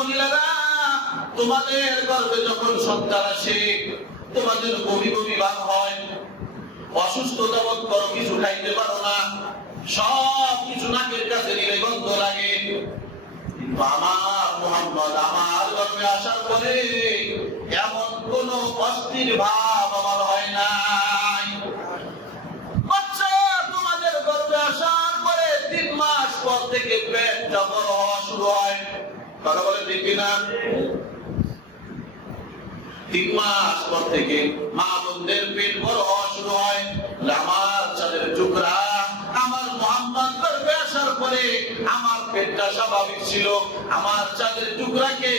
মহিলারা তোমাদের গর্ভে যখন সন্তান আসে তোমাদের বমি বমি ভাব হয়, অসুস্থতা বোধ করো, কিছু খাইতে পারো না, সব কিছু নাকের কাছে নিয়ে গন্ধ লাগে। আমার মুহাম্মদ আমার গর্ভে আসার পরে এমন কোন অস্থির ভাব আমার হয় নাই। বাচ্চা তোমাদের গর্ভে আসার পরে 3 মাস পর থেকে পেটটা বড় হওয়া শুরু হয়। কথা বলে ঠিক কিনা? 3 মাস পর থেকে মা বোনদের পেট বড় হওয়া শুরু হয়। আমার চাঁদের টুকরা আমার মুহাম্মদ গর্ভে আসার পরে আমার পেটটা স্বাভাবিক ছিল। আমার চাঁদের টুকরাকে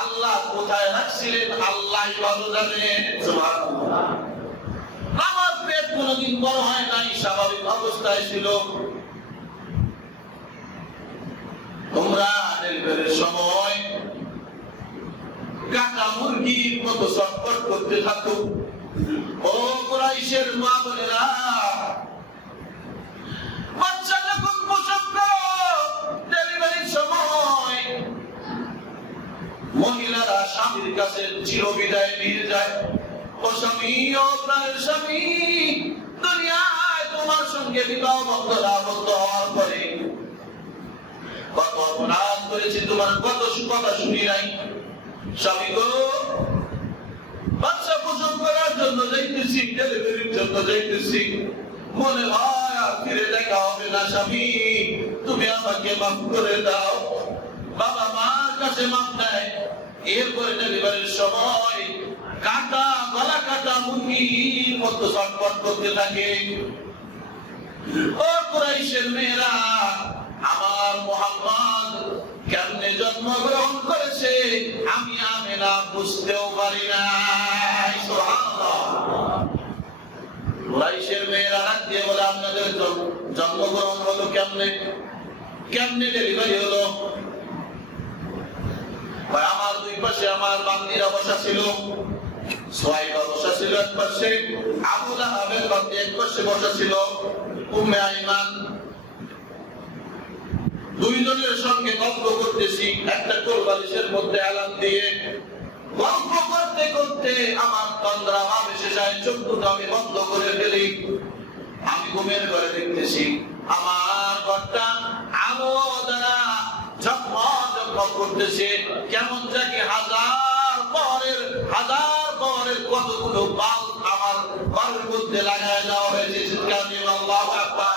আল্লাহ কোথায় রাখছিলেন আল্লাহই ভালো জানেন। সুবহানাল্লাহ। আমার পেট কোনদিন বড় হয় নাই, স্বাভাবিক অবস্থায় ছিল। তোমরা ডেলিভারির সময় কাটা মুরগির মতো ছটফট করতে থাকো। ও কুরাইশের মা বোনেরা, বাচ্চা যখন প্রসব করো ডেলিভারির সময় মহিলারা স্বামীর কাছে চিরবিদায় নিয়ে যায়। ও স্বামী, ও প্রাণের স্বামী, দুনিয়ায় তোমার সঙ্গে বিবাহ বন্ধন আবদ্ধ হওয়ার পরে কত অপরাধ করেছি, তোমার কত কথা শুনি নাই। স্বামী গো, বাচ্চা প্রসব করার জন্য যাইতেছি, ডেলিভারির জন্য যাইতেছি, মনে হয় আর ফিরে দেখা হবে না। স্বামী, তুমি আমাকে মাফ করে দাও। বাবা মার কাছে মাফ নেয়। এরপরে ডেলিভারির সময় কাটা গলা কাটা মুরগির মতো ছটফট করতে থাকে। ও কুরাইশের মেয়েরা, আমার মুহাম্মদ কেমনে জন্মগ্রহণ করেছে আমি আমেনা বুঝতেও পারি না। সুবহানাল্লাহ। কুরাইশের মেয়েরা ডাক দিয়ে বলে, আপনাদের জন্মগ্রহণ হলো কেমনে, কেমনে ডেলিভারি হলো? আমার 2 পাশে আমার বান্দিরা বসা ছিল, সুহাইবা বসা ছিল এক পাশে, আবু লাহাবের বান্দি এক পাশে বসা ছিল, উম্মে আইমান। দুইজনের সঙ্গে গল্প করতেছি একটা কোলবালিশের মধ্যে আলাম দিয়ে। গল্প করতে করতে আমার তন্দ্রা ভাব এসে যায়, চোখ দুটো আমি বন্ধ করে ফেলি। আমি ঘুমের ঘরে দেখতেছি আমার ঘরটা আলো দ্বারা ঝকমক ঝকমক করতেছে, কেমন জানি হাজার পরের কতগুলো বাল্ব আমার ঘরের মধ্যে লাগায় দেওয়া হয়েছে। আল্লাহু আকবার।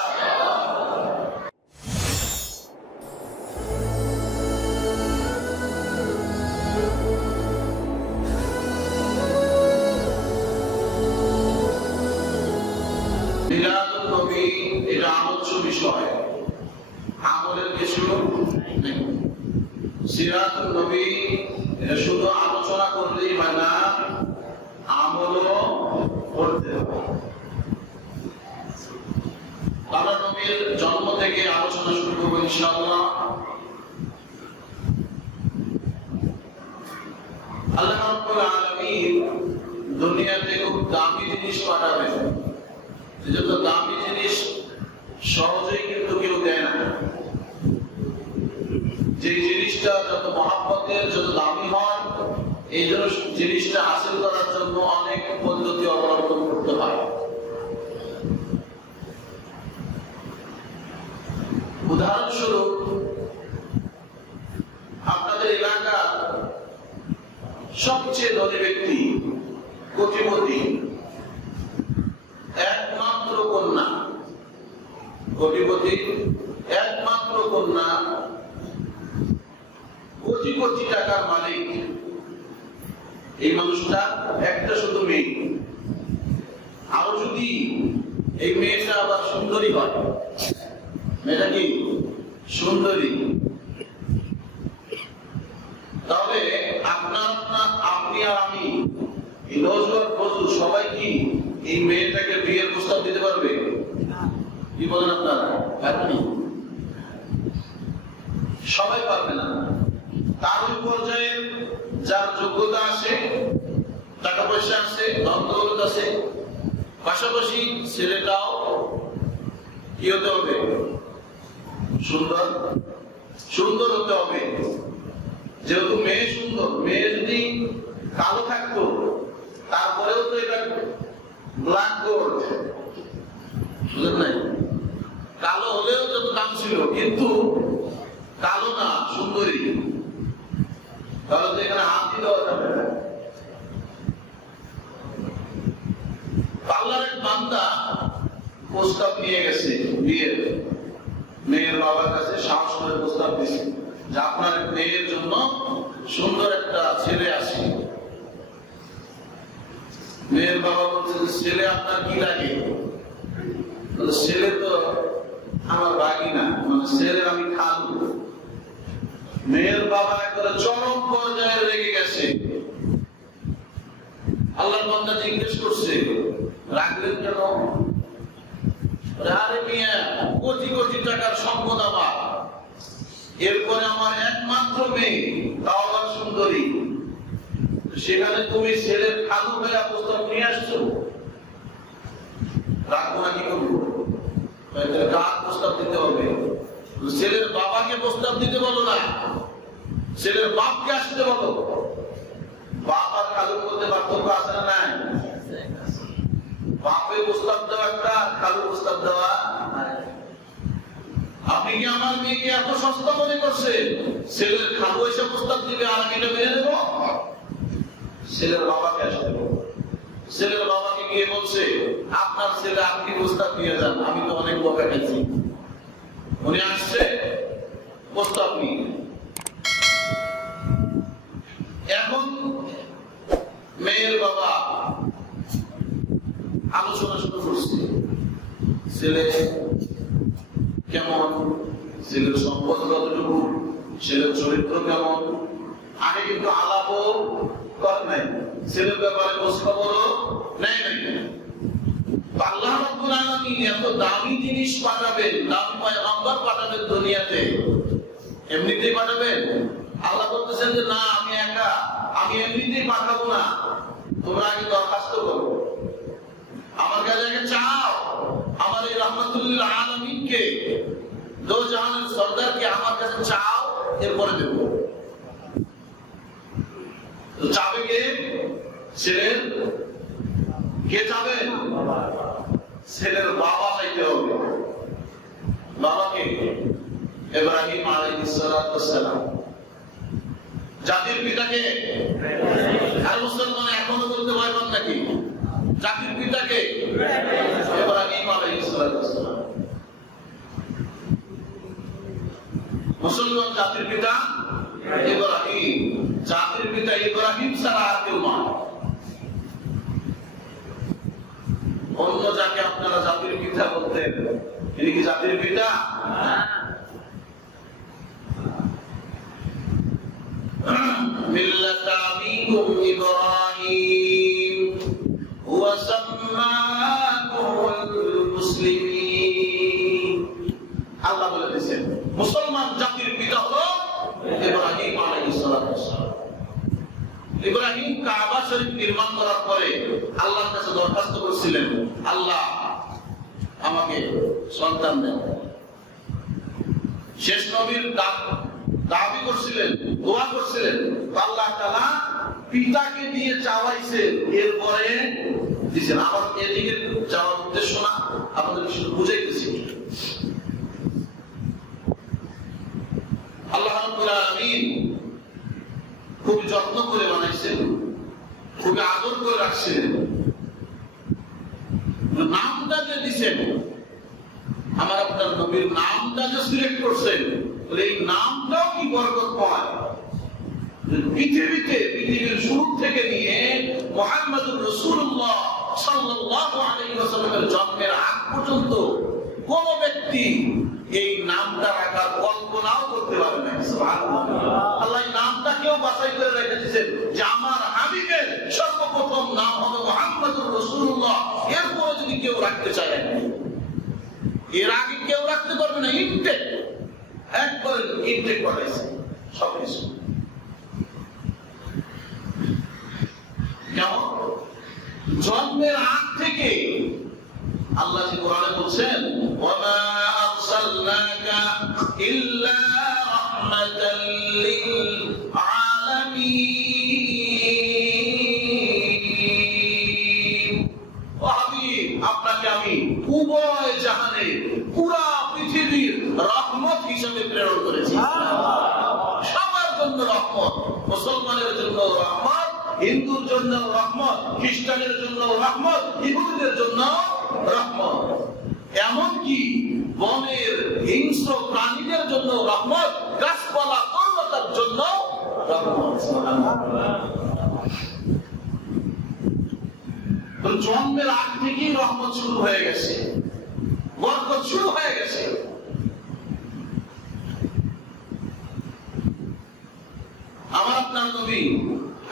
এটা আলোচ্য বিষয়, আমলের কিছু সিরাতুন নবী এটা শুধু আলোচনা করলেই হয় না, আমলও করতে হবে। আমরা নবীর জন্ম থেকে আলোচনা শুরু করবো ইনশাআল্লাহ। আল্লাহ রাব্বুল আলামিন দুনিয়াতে খুব দামি জিনিস পাঠাবেন। যত দামি জিনিস সহজেই কিন্তু কেউ দেয় না। যে জিনিসটা যত মহাব্বতের, যত দামি হয়, এই জন্য জিনিসটা হাসিল করার জন্য অনেক পদ্ধতি অবলম্বন করতে হয়। উদাহরণস্বরূপ, আপনাদের এলাকার সবচেয়ে ধনী ব্যক্তি, কোটিপতি, একমাত্র কন্যা, কোটিপতি একমাত্র কন্যা, কোটি কোটি টাকার মালিক, এই মানুষটা একটা শুধু মেয়ে। আরো যদি এই মেয়েটা আবার সুন্দরী হয়, মেয়েটা কি সুন্দরী, তাহলে আপনি আর আমি সবাই কি এই মেয়েটাকে বিয়ের প্রস্তাব দিতে পারবে? কি বলেন আপনারা? সবাই পারবে না। তার ওই পর্যায়ে যার যোগ্যতা আছে, টাকা পয়সা আছে, ধন দৌলত আছে, পাশাপাশি ছেলেটাও কি হতে হবে? সুন্দর হতে হবে। যেহেতু মেয়ে সুন্দর, মেয়ে যদি কালো থাকতো তারপরেও তো এটা ব্ল্যাক গোল্ড, বুঝলেন নাই? কালো হলেও যত দাম ছিল, কিন্তু কালো না, সুন্দরী, তাহলে তো এখানে হাতই দেওয়া যাবে না। আল্লাহর এক বান্দা প্রস্তাব নিয়ে গেছে বিয়ের, মেয়ের বাবার কাছে সাহস করে প্রস্তাব দিয়েছে যে আপনার মেয়ের জন্য সুন্দর একটা ছেলে আসে। মেয়ের বাবা বলছে ছেলে আপনার কি লাগে? ছেলে তো আমার বাগিনা, মানে ছেলের আমি খালু। মেয়ের বাবা একবারে চরম পর্যায়ে রেগে গেছে। আল্লাহর বান্দা জিজ্ঞেস করছে রাখলেন কেন? আরে মিয়া, কোটি কোটি টাকার সম্পদ আমার, এরপরে আমার একমাত্র মেয়ে, তাও আবার সুন্দরী, সেখানে তুমি ছেলের খালু হয়ে প্রস্তাব নিয়ে আসছো, রাখবো না কি করবো? কার প্রস্তাব দিতে হবে? ছেলের বাবাকে প্রস্তাব দিতে বলো না, ছেলের বাপকে আসতে বলো। বাপ আর খালুর মধ্যে পার্থক্য আছে না নাই? বাপে প্রস্তাব দেওয়া একটা, খালু প্রস্তাব দেওয়া। আপনি কি আমার মেয়েকে এত সস্তা মনে করছেন? ছেলের খালু এসে প্রস্তাব দিবে আর আমি এটা মেনে নেব? ছেলের বাবাকে আসতে বলো। ছেলের বাবাকে গিয়ে বলছে আপনার ছেলে আপনি প্রস্তাব দিয়ে যান, আমি তো অনেক বকা খেয়েছি। উনি আসছে প্রস্তাব নিয়ে। এখন মেয়ের বাবা আলোচনা শুরু করছে, ছেলে কেমন, ছেলের সম্পদ কতটুকু, ছেলের চরিত্র কেমন। আগে কিন্তু আলাপও করে নাই, ছেলের ব্যাপারে খোঁজ খবরও নেয় নাই। আল্লাহ রাব্বুল আলামিন এত দামি জিনিস পাঠাবেন, দামি পয়গম্বর পাঠাবেন দুনিয়াতে, এমনিতেই পাঠাবেন? আল্লাহ বলতেছেন যে না, আমি একা, আমি এমনিতেই পাঠাবো না, তোমরা আগে দরখাস্ত করো, আমার কাছে আগে চাও, আমার এই রাহমাতুল আলামিনকে, দো জাহানের সরদারকে আমার কাছে চাও, এরপরে দেব। তো চাবে কে? ছেলের কে যাবে? ছেলের বাবা চাইতে হবে। বাবাকে ইব্রাহিম আলাইহিস সালাম। জাতির পিতাকে? আর মুসলমান এখনো বলতে ভয় পান নাকি? জাতির পিতাকে ইব্রাহিম আলাইহিস সালাম। মুসলমান জাতির পিতা ইব্রাহিম, জাতির পিতা ইব্রাহিম ছাড়া আর কেউ নয়। অন্য যাকে আপনারা জাতির পিতা বলতেন, তিনি কি জাতির পিতা? মিল্লাতা আবিকুম ইব্রাহিম ওয়া সাম্মাকুমুল মুসলিমিন। আল্লাহ বলে দিয়েছেন মুসলমান জাতির পিতা হলো ইব্রাহিম আলাইহিস সালাম। ইব্রাহিম কাবা শরীফ নির্মাণ করার পরে আল্লাহর কাছে দরখাস্ত করেছিলেন, আল্লাহ আমাকে সন্তান দেন। শেষ নবীর দাবি করছিলেন, দোয়া করছিলেন, আল্লাহ তাআলা পিতাকে দিয়ে চাওয়াইছেন, এরপরে দিয়েছেন। আমার এদিকে যাওয়ার উদ্দেশ্য না, আপনাদের শুধু বুঝাইতেছি। আল্লাহ রাব্বুল আলামিন খুব যত্ন করে বানাইছেন, খুব আদর করে রাখছেন। নামটা যে দিচ্ছেন, আমার আপনার নবীর নামটা যে সিলেক্ট করছেন, এই নামটাও কি বরকতময়। পৃথিবীর শুরু থেকে নিয়ে মুহাম্মদুর রাসূলুল্লাহ সাল্লাল্লাহু আলাইহি ওয়াসাল্লামের জন্মের আগ পর্যন্ত কোন ব্যক্তি এই নামটা রাখার কল্পনাও করতে পারে না। সুবহানাল্লাহ। আল্লাহ এই নামটা কেউ বাছাই করে রেখে দিয়েছেন যে আমার হাবিবের সর্বপ্রথম নাম হবে মুহাম্মদুর রাসূলুল্লাহ, এরপরে যদি কেউ রাখতে চায়, এর আগে কেউ রাখতে পারবে না। ইনটেক একবারে ইনটেক করাইছে সবকিছু। কেমন? জন্মের আগ থেকে আল্লাহ যে কোরআনে বলছেন, ওয়ামা আরসালনাকা ইল্লা রাহমাতাল লিল উভয় জাহানে পুরা পৃথিবীর রহমত হিসেবে প্রেরণ করেছি। সবার জন্য রহমত, মুসলমানের জন্য রহমত, হিন্দুর জন্য রহমত, খ্রিস্টানের জন্য রহমত, ইহুদিদের জন্য রহমত, এমনকি বনের হিংস্র প্রাণীদের জন্য রহমত, গাছপালা তরুণতার জন্য রহমত। জন্মের আগ থেকেই রহমত শুরু হয়ে গেছে, বরকত শুরু হয়ে গেছে। আমার আপনার নবী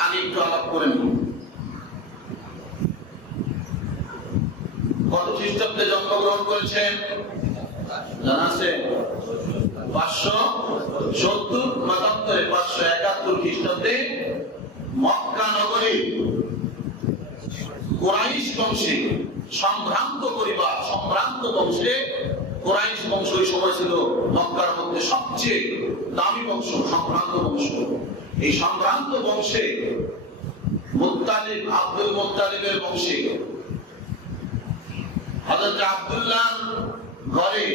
আগে একটু আলাপ করেন, কত খ্রিস্টাব্দে জন্মগ্রহণ করেছেন জানা আছে? 570 মতান্তরে 571 খ্রিস্টাব্দে মক্কা নগরে কুরাইশ বংশে সম্ভ্রান্ত পরিবার, সম্ভ্রান্ত বংশে কুরাইশ বংশ ওই সময় ছিল মক্কার মধ্যে সবচেয়ে দামি বংশ, সম্ভ্রান্ত বংশ। এই সম্ভ্রান্ত বংশে মুত্তালিব, আব্দুল মুত্তালিবের বংশে হযরত আব্দুল্লাহর ঘরে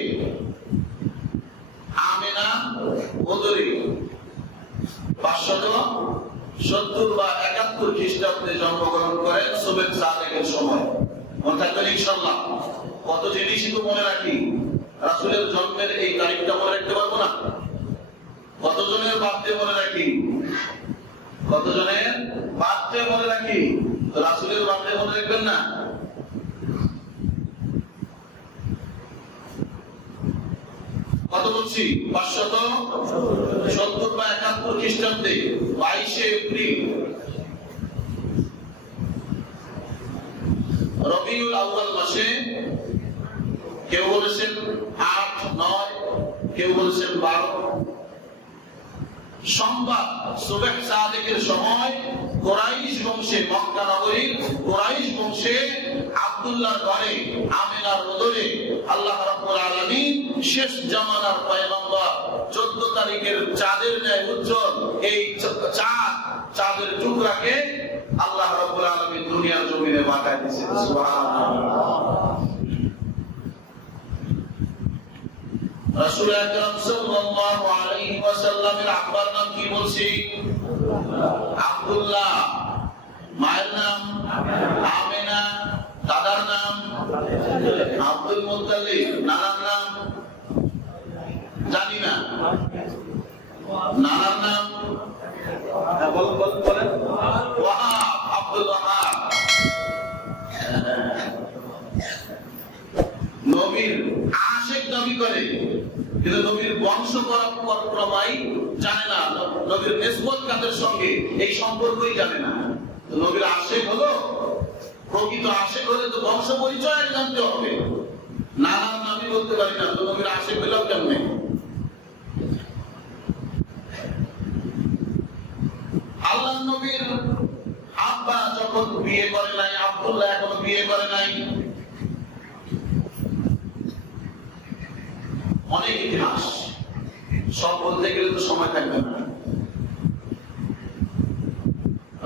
আমেনা ওদরি 570 বা 71 খ্রিস্টাব্দে জন্মগ্রহণ করেন সুবেদ সাদেকের সময়। মনে থাকবেন ইনশাআল্লাহ। কত জিনিসই তো মনে রাখি, রাসূলের জন্মের এই তারিখটা মনে রাখতে পারবো না? কতজনের বার্থডে মনে রাখি, কতজনের বার্থডে মনে রাখি, তো রাসূলের বার্থডে মনে রাখবেন না? কত বলছি? 570 বা 71 খ্রিস্টাব্দে 22 এপ্রিল রবিউল আউয়াল মাসে, কেউ বলেছেন 8, 9, কেউ বলেছেন 12, সোমবার সুবহ সাদেকের সময় কুরাইশ বংশে, মক্কা নগরীর কুরাইশ বংশে আব্দুল্লাহর ঘরে আমিনার উদরে আল্লাহ রাব্বুল আলামিন শেষ জামানার পয়গম্বর 14 তারিখের চাঁদের ন্যায় উজ্জ্বল এই চাঁদের টুকরাকে আল্লাহ রাব্বুল আলামিন দুনিয়ার জমিনে পাঠিয়ে দিয়েছেন। সুবহানাল্লাহ। রাসূল আকরাম সাল্লাল্লাহু আলাইহি ওয়াসাল্লামের আব্বার নাম কি বলছি? আব্দুল্লাহ। মায়ের নাম আমিনা, দাদার নাম আব্দুল মুত্তালিব, নানার নাম জানি না, নানার নাম বলেন ওয়াহাব, আব্দুল ওয়াহাব। নবীর আশিক দাবি করে, কিন্তু নবীর বংশ পরম্পরাই জানে না, নবীর নিসবত কাদের সঙ্গে এই সম্পর্কই জানে না। তো নবীর আশিক হলো, প্রকৃত আশিক হলে তো বংশ পরিচয় জানতে হবে, নানার নামই বলতে পারি না, তো নবীর আশিক হলেও কেমনে? আল্লাহ নবীর আব্বা যখন বিয়ে করে নাই, আব্দুল্লাহ এখনো বিয়ে করে নাই, অনেক ইতিহাস, সব বলতে গেলে তো সময় থাকবে না।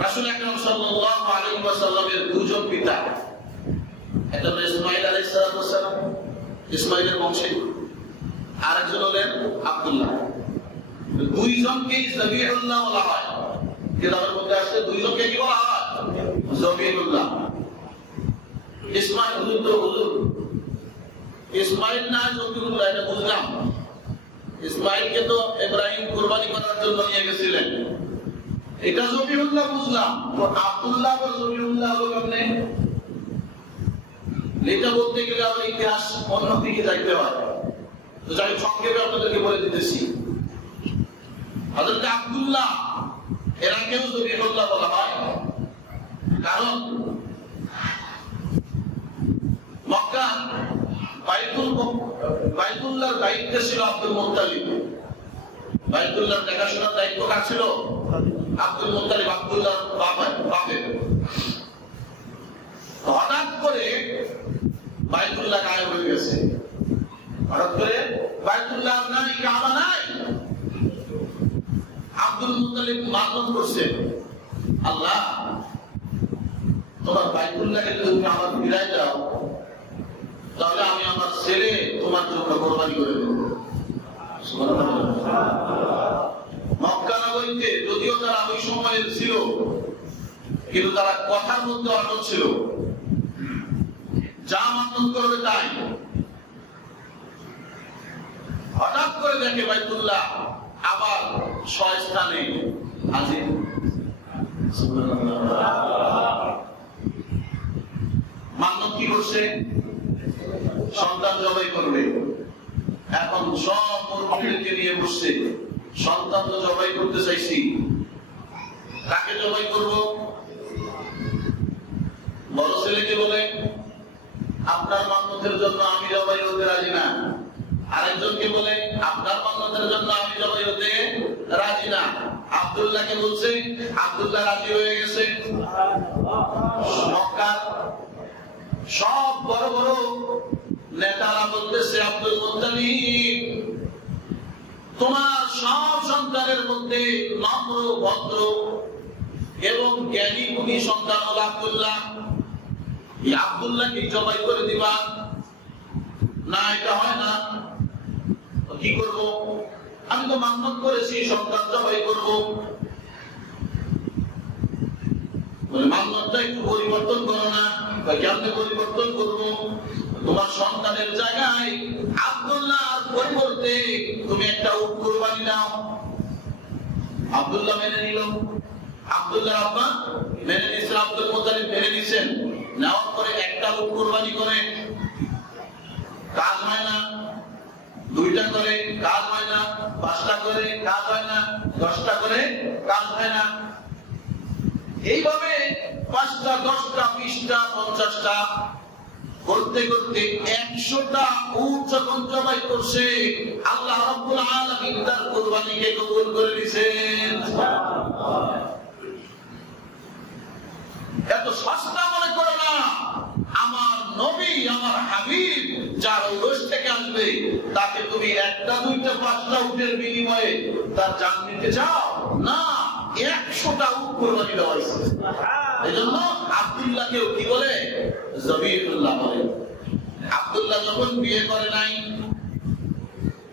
রাসূল আকরাম সাল্লাল্লাহু আলাইহি ওয়াসাল্লামের দুজন পিতা, একটা হলো ইসমাঈল আলাইহিস সালাম, ইসমাঈলের বংশে, আরেকজন হলেন আব্দুল্লাহ। দুইজনকেই জবিহুল্লাহ বলা হয়। কিতাবের মধ্যে আছে দুইজনকে কি বলা হয়? জবিহুল্লাহ। ইসমাঈল হুজুর ইসমাইল না জবিহুল্লাহ, এটা বুঝলাম। ইসমাইলকে তো ইব্রাহিম কুরবানি করার জন্য নিয়ে গেছিলেন, এটা জবিহুল্লাহ বুঝলাম। তো আব্দুল্লাহ আর জবিহুল্লাহ হলো কেমনে? এটা বলতে গেলে আমার ইতিহাস অন্যদিকে যাইতে হয়। তো যাই সংক্ষেপে আপনাদেরকে বলে দিতেছি। হযরত আব্দুল্লাহ এরাকেও জবিহুল্লাহ বলা হয়, কারণ মক্কা বাইতুল্লাহর দায়িত্ব ছিল আব্দুল মুত্তালিব। বাইতুল্লাহর দেখাশোনার দায়িত্ব কার ছিল? আব্দুল মুত্তালিব, আব্দুল্লাহর বাপের। হঠাৎ করে বাইতুল্লাহ গায়েব হয়ে গেছে, হঠাৎ করে বাইতুল্লাহ নাই, কাবা নাই। আব্দুল মুত্তালিব মাতম করছে, আল্লাহ তোমার বাইতুল্লাহকে তুমি আমার ফিরাই দাও, তাহলে আমি আমার ছেলে তোমার জন্য কোরবানি করে দেব। মক্কা নগরীতে যদিও তারা ওই সময়ের ছিল, কিন্তু তারা কথার মধ্যে অটল ছিল, যা মান্য করবে তাই। হঠাৎ করে দেখে বাইতুল্লাহ আবার স্বস্থানে হাজির। মান্নত কি করছে? সন্তান জবাই করবে। এখন সব মুরব্বীদেরকে নিয়ে বসছে, সন্তান তো জবাই করতে চাইছি, কাকে জবাই করব? বড় ছেলেকে বলে আপনার মান্নতের জন্য আমি জবাই হতে রাজি না। আরেকজনকে বলে আপনার মান্নতের জন্য আমি জবাই হতে রাজি না। আব্দুল্লাহকে বলছে, আব্দুল্লাহ রাজি হয়ে গেছে। মক্কার সব বড় বড় নেতারা বলতেছে, আব্দুল মুত্তালিব তোমার সব সন্তানের মধ্যে নম্র, ভদ্র এবং জ্ঞানী গুণী সন্তান হল আব্দুল্লাহ। এই আব্দুল্লাহকে জবাই করে দিবা? না, এটা হয় না। কি করব? আমি তো মান্নত করেছি সন্তান জবাই করব। মান্নতটা একটু পরিবর্তন করো না। কেমনে পরিবর্তন করব? তোমার সন্তানের জায়গায় আব্দুল্লাহর পরিবর্তে তুমি একটা উট কুরবানি নাও। আব্দুল্লাহ মেনে নিল। আব্দুল্লাহ আব্বা মেনে নিয়েছেন, আব্দুল মুত্তালিব মেনে নিয়েছেন। নেওয়ার পরে একটা উট কুরবানি করে কাজ হয় না, দুইটা করে কাজ হয় না, পাঁচটা করে কাজ হয় না, 10টা করে কাজ হয় না। এইভাবে 5টা, 10টা, 20টা, 50টা করতে করতে 100টা উট যখন জবাই করছে, আল্লাহ রাব্বুল আলামিন তার কুরবানিকে কবুল করে নিয়েছেন। এত সস্তা মনে করো না। আমার নবী, আমার হাবিব যার ওরস থেকে আসবে, তাকে তুমি 1টা, 2টা, 5টা উটের বিনিময়ে তার জান নিতে চাও না, 100টা উট কুরবানি দেওয়া হয়েছে। এজন্য আব্দুল্লাহকেও কি বলে? জবিহুল্লাহ বলে। আব্দুল্লাহ যখন বিয়ে করে নাই,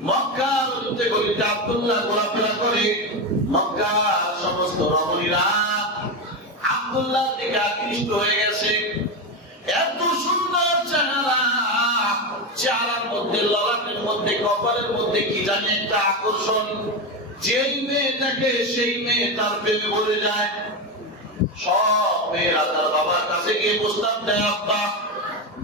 মক্কার গলিতে গলিতে আব্দুল্লাহ ঘোরাফেরা করে। মক্কার সমস্ত রমণীরা আব্দুল্লাহর দিকে আকৃষ্ট হয়ে গেছে। এত সুন্দর চেহারা, চেহারার মধ্যে, ললাটের মধ্যে, কপালের মধ্যে কি জানি একটা আকর্ষণ। যেই মেয়ে দেখে সেই মেয়ে তার প্রেমে পড়ে যায়। সব মেয়েরা তার বাবার কাছে গিয়ে প্রস্তাব দেয়, আব্বা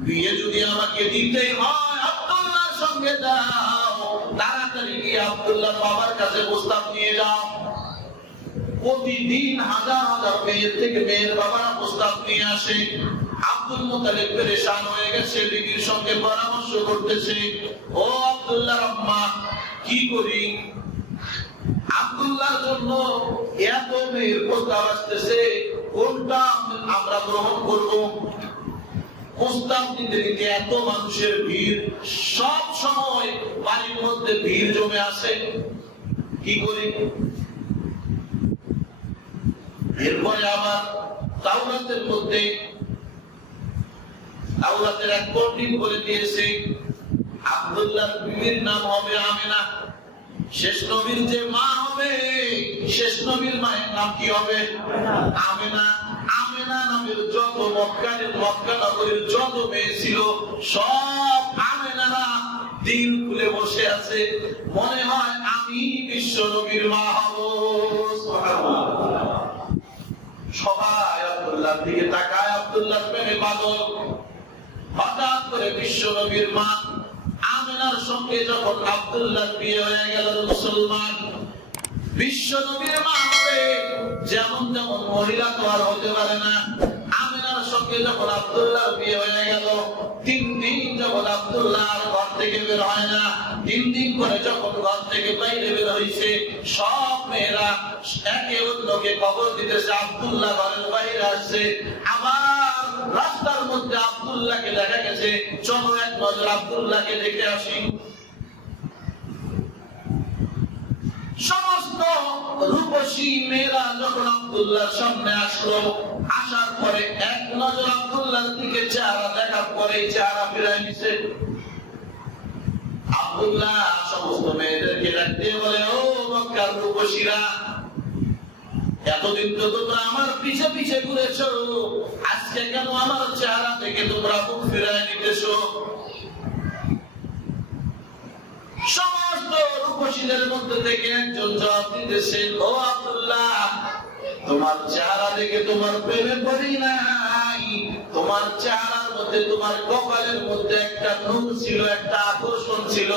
বিয়ে যদি আমাকে দিতেই হয় আব্দুল্লাহর সঙ্গে দাও। তাড়াতাড়ি গিয়ে আব্দুল্লাহর বাবার কাছে প্রস্তাব নিয়ে যাও। প্রতিদিন হাজার হাজার মেয়ের থেকে মেয়ের বাবারা প্রস্তাব নিয়ে আসে। আব্দুল মুত্তালিব পেরেশান হয়ে গেছে, বিবির সঙ্গে পরামর্শ করতেছে, ও আব্দুল্লাহর আম্মা কি করি? আব্দুল্লাহর জন্য এত মেয়ের প্রস্তাব আসতেছে, কোনটা আমরা গ্রহণ করব? প্রস্তাব দিতে দিতে এত মানুষের ভিড়, সব সময় বাড়ির মধ্যে ভিড় জমে আসে, কি করি? এরপরে আবার তাওরাতের মধ্যে, তাওরাতের এক পণ্ডিত বলে দিয়েছে আব্দুল্লাহর বিবির নাম হবে আমেনা। শেষ নবীর যে মা হবে, শেষ নবীর মায়ের নাম কি হবে? আমেনা। আমেনা নামের যত মক্কা নগরীর যত মেয়ে ছিল, সব আমেনারা দিল খুলে বসে আছে। মনে হয় আমি বিশ্ব নবীর মা হব। সবাই আব্দুল্লাহর দিকে তাকায়, আব্দুল্লাহর প্রেমে পাগল। হঠাৎ করে বিশ্ব নবীর মা আমেনার সঙ্গে যখন আব্দুল্লাহর বিয়ে হয়ে গেল, মুসলমান বিশ্ব নবীর মা হবে, যেমন যেমন মহিলা তো আর হতে পারে না। আমেনার সঙ্গে যখন আব্দুল্লাহর বিয়ে হয়ে গেল, 3 দিন যখন আব্দুল্লাহ ঘর থেকে বের হয় না, 3 দিন করে যখন ঘর থেকে বাইরে বের হয়েছে, সব মেয়েরা একে অন্যকে খবর দিতেছে আব্দুল্লাহ ঘরের বাইরে আসছে। আবার রাস্তার মধ্যে আব্দুল্লাহকে দেখা গেছে, চলো এক নজর আব্দুল্লাহকে দেখে আসি। সমস্ত রূপসী মেয়েরা যখন আব্দুল্লাহর সামনে আসলো, আসার পরে এক নজর আব্দুল্লাহর দিকে চেহারা দেখার পরে চেহারা ফিরাই নিছে। আব্দুল্লাহ সমস্ত মেয়েদেরকে ডাকতে বলে, ও মক্কার রূপসীরা, এতদিন তো তোমরা আমার পিছে পিছে ঘুরেছো, আজকে কেন আমার চেহারা থেকে তোমরা মুখ ফিরাই নিতেছো? সমস্ত রূপসীদের মধ্যে থেকে একজন জবাব দিতেছেন, ও আব্দুল্লাহ, তোমার চেহারা দেখে তোমার প্রেমে পড়ি নাই, তোমার চেহারার মধ্যে, তোমার কপালের মধ্যে একটা নূর ছিল, একটা আকর্ষণ ছিল।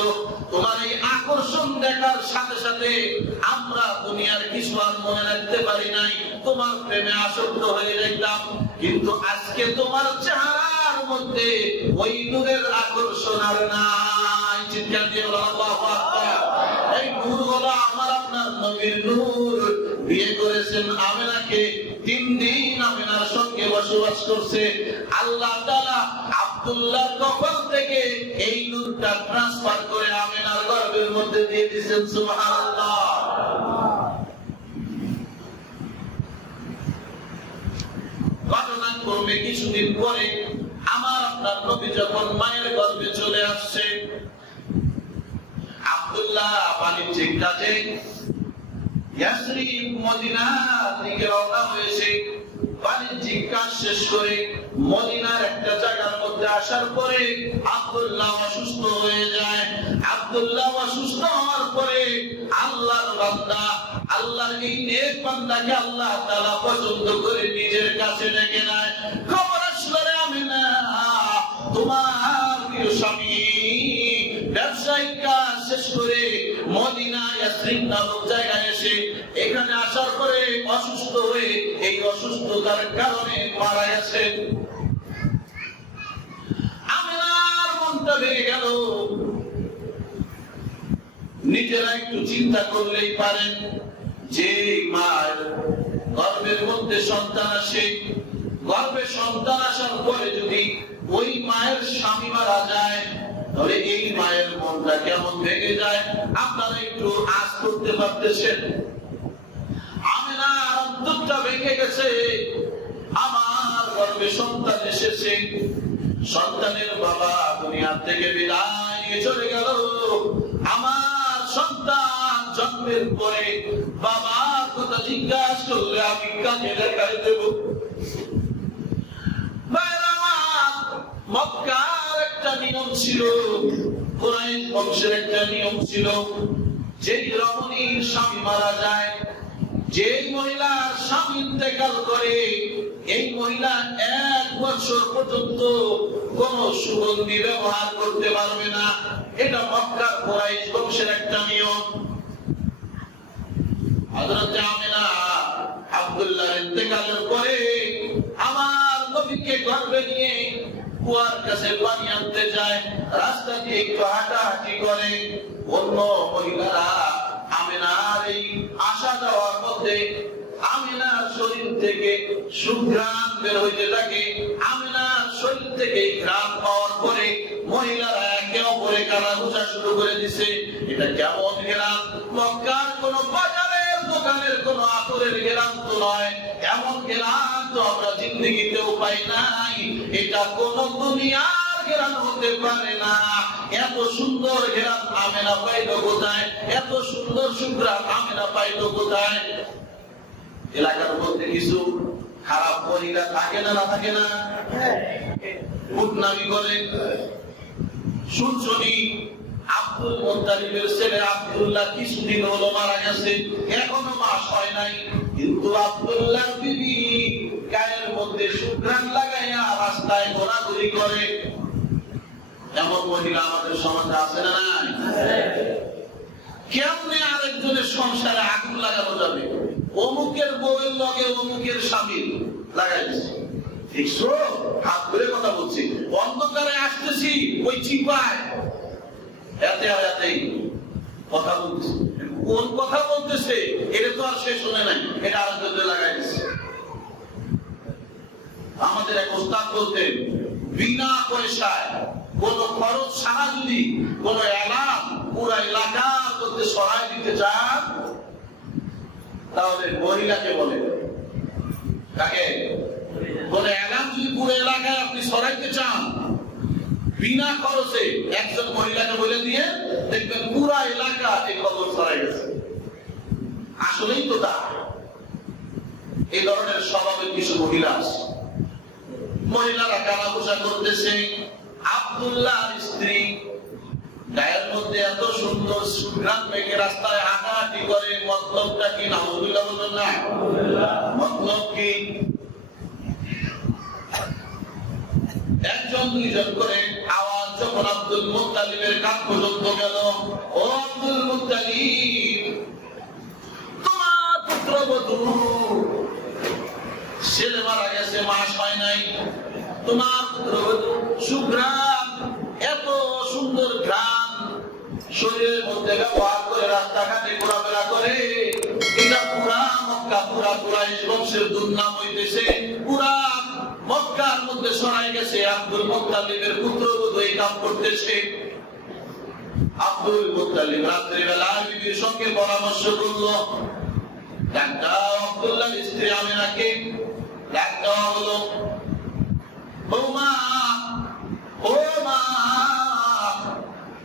তোমার এই আকর্ষণ দেখার সাথে সাথে আমরা দুনিয়ার কিছু আর মনে রাখতে পারি নাই, তোমার প্রেমে আসক্ত হয়ে গেলাম। কিন্তু আজকে তোমার চেহারার মধ্যে ওই নূরের আকর্ষণ আর নাই। চিৎকার দিয়ে আল্লাহু আকবার। এই নূর হলো আমার আপনার নবীর নূর। বিয়ে করেছেন আমেনাকে, 3 দিন আমেনার সঙ্গে বসবাস করছে। আল্লাহ তাআলা আব্দুল্লাহর কপাল থেকে এই নূরটা ট্রান্সফার করে আমেনার গর্ভের মধ্যে দিয়ে দিয়েছেন। সুবহানাল্লাহ। ঘটনাক্রমে কিছুদিন পরে আমার আপনার নবী যখন মায়ের গর্ভে চলে আসছে, আব্দুল্লাহ বাণিজ্যিক কাজে ইয়াসরিব মদিনা থেকে রওনা হয়েছে। বাণিজ্যিক কাজ শেষ করে মদিনার একটা জায়গার মধ্যে আসার পরে আব্দুল্লাহ অসুস্থ হয়ে যায়। আব্দুল্লাহ অসুস্থ হওয়ার পরে আল্লাহর বান্দা, আল্লাহর এই নেক বান্দাকে আল্লাহ তাআলা পছন্দ করে নিজের কাছে ডেকে নেয়। খবর আসলো, রে আমিনা, তোমার প্রিয় স্বামী ব্যবসায়িক কাজ শেষ করে মদিনা ইয়াসরিব নামক জায়গায় এসে এখানে আসার পরে অসুস্থ হয়ে এই অসুস্থতার কারণে মারা গেছে। আমিনার মনটা ভেঙে গেল। নিজেরা একটু চিন্তা করলেই পারেন যে মায়ের গর্ভের মধ্যে সন্তান আসে, গর্ভে সন্তান আসার পরে যদি ওই মায়ের স্বামী মারা যায়, তাহলে এই মায়ের মনটা কেমন ভেঙে যায় আপনারা একটু আজ করতে পারতেছেন। আমিনার অন্তরটা ভেঙে গেছে। আমার গর্ভে সন্তান এসেছে, সন্তানের বাবা দুনিয়া থেকে বিদায় নিয়ে চলে গেল। আমার সন্তান জন্মের পরে বাবার কথা জিজ্ঞাসা করলে আমি কাকে দেখাই দেব? মক্কার একটা নিয়ম ছিল, কুরাইশ বংশের একটা নিয়ম ছিল, যেই রমণীর স্বামী মারা যায়, যেই মহিলার স্বামী ইন্তেকাল করে, এই মহিলা 1 বছর পর্যন্ত কোন সুগন্ধি ব্যবহার করতে পারবে না। এটা মক্কার কুরাইশ বংশের একটা নিয়ম। হযরত আমিনা আব্দুল্লাহর ইন্তেকালের পরে আমার নবীকে গর্ভে নিয়ে কুয়ার কাছে পানি আনতে যায়। রাস্তা দিয়ে একটু হাঁটাহাঁটি করে। অন্য মহিলারা আমিনার এই আসা যাওয়ার মধ্যে আমিনার শরীর থেকে সুঘ্রাণ বের হইতে থাকে। আমিনার শরীর থেকে ঘ্রাণ পাওয়ার পরে মহিলারা একে অপরে কানাঘুষা শুরু করে দিছে। এটা কেমন ঘ্রাণ? মক্কার কোন বাজারের দোকানের কোন আতরের ঘ্রাণ তো নয়, এমন ঘ্রাণ তো আমরা জিন্দেগিতেও পাই নাই। এটা কোন দুনিয়ার ঘ্রাণ হতে পারে না। এত সুন্দর ঘ্রাণ আমিনা পাইলো কোথায়? এত সুন্দর সুঘ্রাণ আমিনা পাইলো কোথায়? এলাকার মধ্যে কিছু খারাপ মহিলা থাকে না, না থাকে না? মুখনামি করে। শুনছনি আব্দুল মুত্তালিবের ছেলে আব্দুল্লাহ কিছুদিন হলো মারা গেছে, এখনো মাস হয় নাই, কিন্তু আব্দুল্লাহর বিবি গায়ের মধ্যে সুঘ্রাণ লাগাইয়া রাস্তায় ঘোরাঘুরি করে। এমন মহিলা আমাদের সমাজে আছে না নাই? কেমনে আরেকজনের সংসারে আগুন লাগানো যাবে? অমুকের বউয়ের লগে অমুকের স্বামী লাগাইছে। দেখছো, হাত ধরে কথা বলছি, অন্ধকারে আসতেছি ওই চিপায় এতে আর এতেই কথা বলতেছে। কোন কথা বলতেছে এটা তো আর শেষ হলে নাই, এটা আরেকজনে লাগাইছে। আমাদের এক ওস্তাদ বলতেন, বিনা পয়সায় কোন খরচ ছাড়া যদি কোন এলাকা পুরা এলাকার মধ্যে সরাই দিতে চান, তাহলে মহিলাকে বলে, তাকে বলে এলাম যদি পুরো এলাকায় আপনি ছড়াইতে চান বিনা খরচে একজন মহিলাকে বলে দিয়ে দেখবেন পুরা এলাকা এই খবর ছড়াই গেছে। আসলেই তো তা এই ধরনের স্বভাবের কিছু মহিলারা কানা পোশাক করতেছে। আব্দুল্লাহর স্ত্রী গায়ের মধ্যে এত সুন্দর সুঘ্রাণ মেঘে রাস্তায় হাঁটাহাঁটি করে, মতলবটা কি? নাউযুবিল্লাহ বলবেন না? মতলব কি? একজন দুইজন করে আওয়াজ যখন আব্দুল মুত্তালিবের কান পর্যন্ত গেল, ও আব্দুল মুত্তালিব, তোমার পুত্রবধূ ছেলে মারা গেছে, মাস হয় নাই, তোমার পুত্রবধূ সুঘ্রাণ, এত সুন্দর ঘ্রাণ শরীরের মধ্যে ব্যবহার করে রাস্তাঘাটে ঘোরাফেরা করে, এটা পুরা মক্কা, পুরা কুরাইশ বংশের দুর্নাম হইতেছে, পুরা মক্কার মধ্যে ছড়াই গেছে। আব্দুল মুত্তালিবের পুত্রবধূ এই কাম করতেছে। আব্দুল মুত্তালিব রাত্রিবেলা বিবির সঙ্গে পরামর্শ করল, ডাক্তার আব্দুল্লাহর স্ত্রী আমিনাকে ডাক্তার হলো, বৌমা, ও মা,